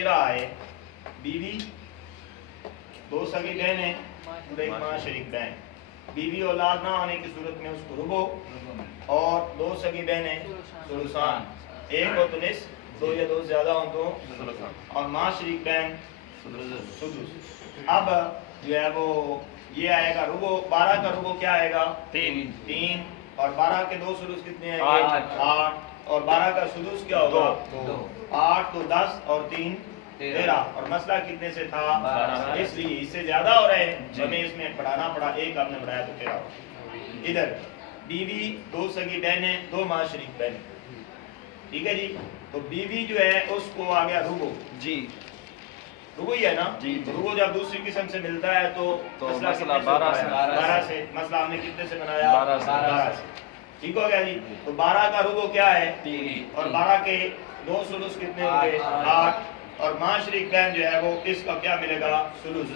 13 आए, बीवी, दो सगी बहनें और एक माँ शरीक बहन। बीवी औलाद ना होने की सूरत में उसको रुबो, और दो सगी बहनें सुलुसान, एक हो तो निस, दो या दो ज्यादा हो तो सुलुसान, और माँ शरीक बहन सुदुस। अब जो है वो ये आएगा रुबो, 12 का रुबो क्या आएगा? 3, और 12 के दो सुलुस कितने आएंगे? 8, और 12 का सुदुस क्या होगा? 2, 8 तो 10 और 3 13, और मसला कितने से था? इसलिए इससे ज्यादा हो रहे हैं, हमें इसमें बढ़ाना पड़ा, एक आपने बढ़ाया तो 13। इधर बीवी, दो सगी बहनें, दो माँ शरीक बहनें, ठीक है जी। तो बीवी जो है उसको आ गया रुबो जी, रुबो ही है ना जी। रुबो जब दूसरी किस्म से मिलता है तो मसला 12 से, मसला हमने कितने से बनाया? 12 से, ठीक हो गया जी। तो 12 का रुबो क्या है? 3, और 12 के दो सुलुस कितने होंगे? 8, और माँ शरीक बहन जो है वो इसका क्या मिलेगा? सुलुस।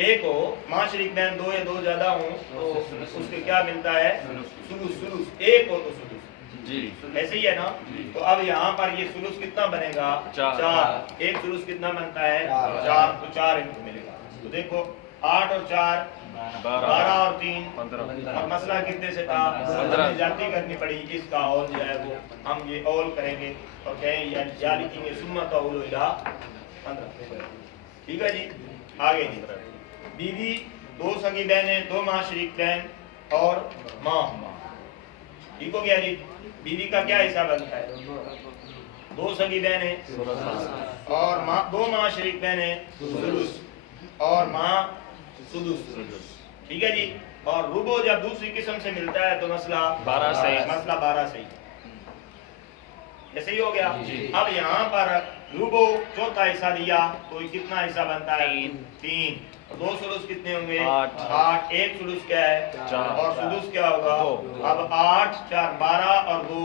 एक हो माँ शरीक बहन दो या दो ज्यादा हो तो उसके क्या मिलता है? सुलुस। सुलुस एक हो तो सुलुस जी, ऐसे ही है ना। तो अब यहाँ पर ये सुलुस कितना बनेगा? 4। एक सुलुस कितना बनता है? 4, तो 4 इनको मिलेगा। तो देखो 8 और 4 12 और 3 15, और मसला कितने से था? 15। जाती करनी पड़ी, इसका औल जो है वो हम ये औल करेंगे और कहें या लिखेंगे सुम्मत औल इला 15, ठीक है जी। आगे जी, बीवी, दो सगी बहनें, दो माँ शरीक बहन और माँ, ठीक हो गया जी। बीवी का क्या हिस्सा बनता है? दो सगी बहनें और माँ, दो माँ शरीक बहनें सुलुस, और माँ सुदुस, ठीक है जी। और रुबो जब दूसरी किस्म से मिलता है तो मसला 12 से ही, ऐसे ही हो गया। अब यहाँ पर रुबो चौथा हिस्सा दिया तो कितना हिस्सा बनता है? 3, और दो सुलुस कितने होंगे? 8, एक सुलुस क्या है? 4, और सुदुस क्या होगा? अब 8, 4 12 और 2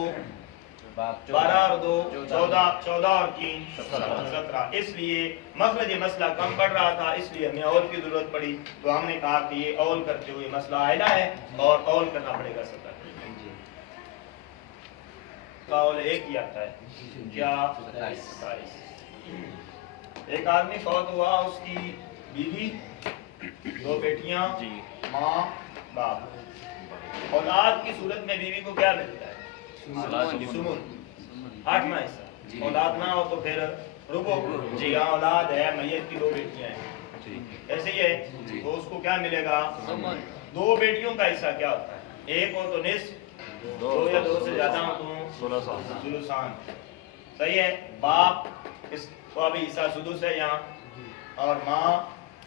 12 और 2 14 और 3 17। इसलिए मसला कम पड़ रहा था, इसलिए हमें औल की जरूरत पड़ी, तो हमने कहा कि ये औल करते हुए मसला आयदा है और औल करना पड़ेगा 17 का। औल एक ही आता है क्या? 27। एक आदमी फौत हुआ, उसकी बीवी, दो बेटियां, माँ बाप। औलाद की सूरत में बीवी को क्या मिलता है? सुमुन, 8वां हिस्सा। औलाद ना हो तो फिर रुबो जी। यहाँ औलाद है, मैयत की 2 बेटियां हैं, ऐसे ही है तो उसको क्या मिलेगा? 2 बेटियों का हिस्सा क्या होता है? एक हो तो निस, 2 या 2 से ज्यादा हो तो सुलुसान, सही है। बाप इसको अभी हिस्सा सुदुस है यहाँ, और माँ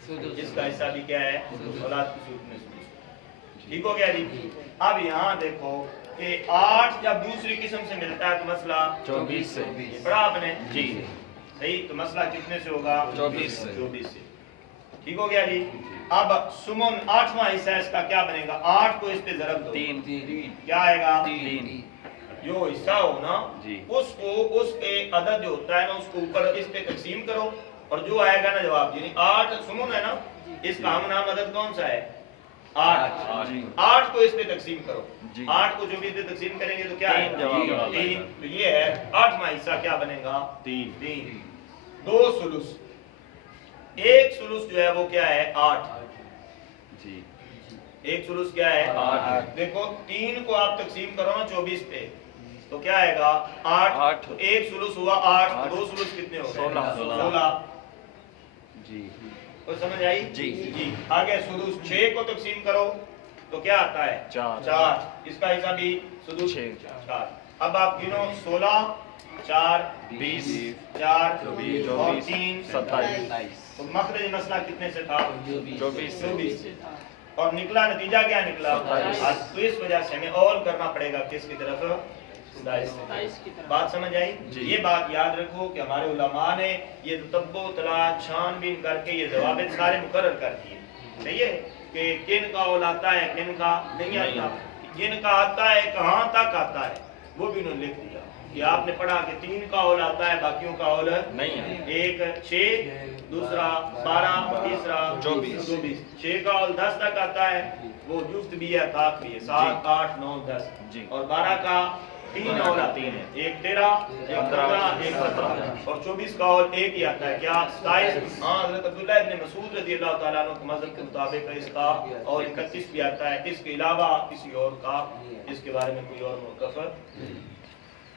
जिसका हिस्सा भी क्या है? औलाद की सूरत में सुदुस, ठीक हो गया जी। अब यहाँ देखो कि 8 जब दूसरी किस्म से मिलता है तो मसला 24 से, पढ़ा आपने जी, सही। तो मसला कितने से होगा? 24 से, ठीक हो गया जी। अब सुमन 8वां हिस्सा, इसका क्या बनेगा? 8 को इस पे ज़रब दो, 3 क्या आएगा? 3। जो हिस्सा हो ना उसको, उसके अदद जो होता है ना उसको ऊपर इस पे तकसीम करो, और जो आएगा ना जवाब, यानी 8 सुमन है ना, इसका हम नाम अदद कौन सा है? 8 को इस पे तकसीम करो। 8 को जो भी तकसीम करेंगे तो क्या है? 3। तो ये है 8वां हिस्सा, क्या बनेगा? 3। 2 सुलुस, एक सुलुस जो है वो क्या है? 8 जी, एक सुलुस क्या है? 8। देखो 3 को आप तकसीम करो ना 24 पे तो क्या आएगा? 8। तो एक सुलुस हुआ 8, 2 सुलुस कितने हो गए? 16 जी। तो समझ आई जी। आगे सुदुस 6 को तकसीम करो तो क्या आता है? 4। इसका हिस्सा भी सुदुस 4। अब आप गिनो 16 4 20 4 और 3 27। तो मखरज मसला कितने से था? 24 से, और निकला नतीजा क्या निकला? तो इस वजह से हमें और करना पड़ेगा किसकी तरफ? 27 की तरफ। बात समझ आई? ये बात याद रखो कि हमारे उलमा ने ये तब्बो तला छानबीन करके ये ज़वाबित सारे मुकर्रर कर दिए, सही है, कि किन का औल आता है, किन का नहीं आता, जिन का आता है कहाँ तक आता है वो भी उन्होंने लिख दिया कि आपने पढ़ा कि 3 का औल आता है, बाकियों का औल नहीं है। एक 6, दूसरा 12, तीसरा 24। 6 का औल 10 तक आता है, वो जुफ्त भी है, ताक भी है, 7 8 9 10, और 12 का 3 اور آتی ہیں، ایک 13 ایک 15 ایک 17 اور 24 کا اور ایک ہی آتا ہے کیا 27؟ ہاں حضرت عبداللہ ابن مسعود رضی اللہ تعالیٰ عنہ کے مذہب کے مطابق اس کا اور 31 بھی آتا ہے، اس کے علاوہ کسی اور کا اس کے بارے میں کوئی اور مختصر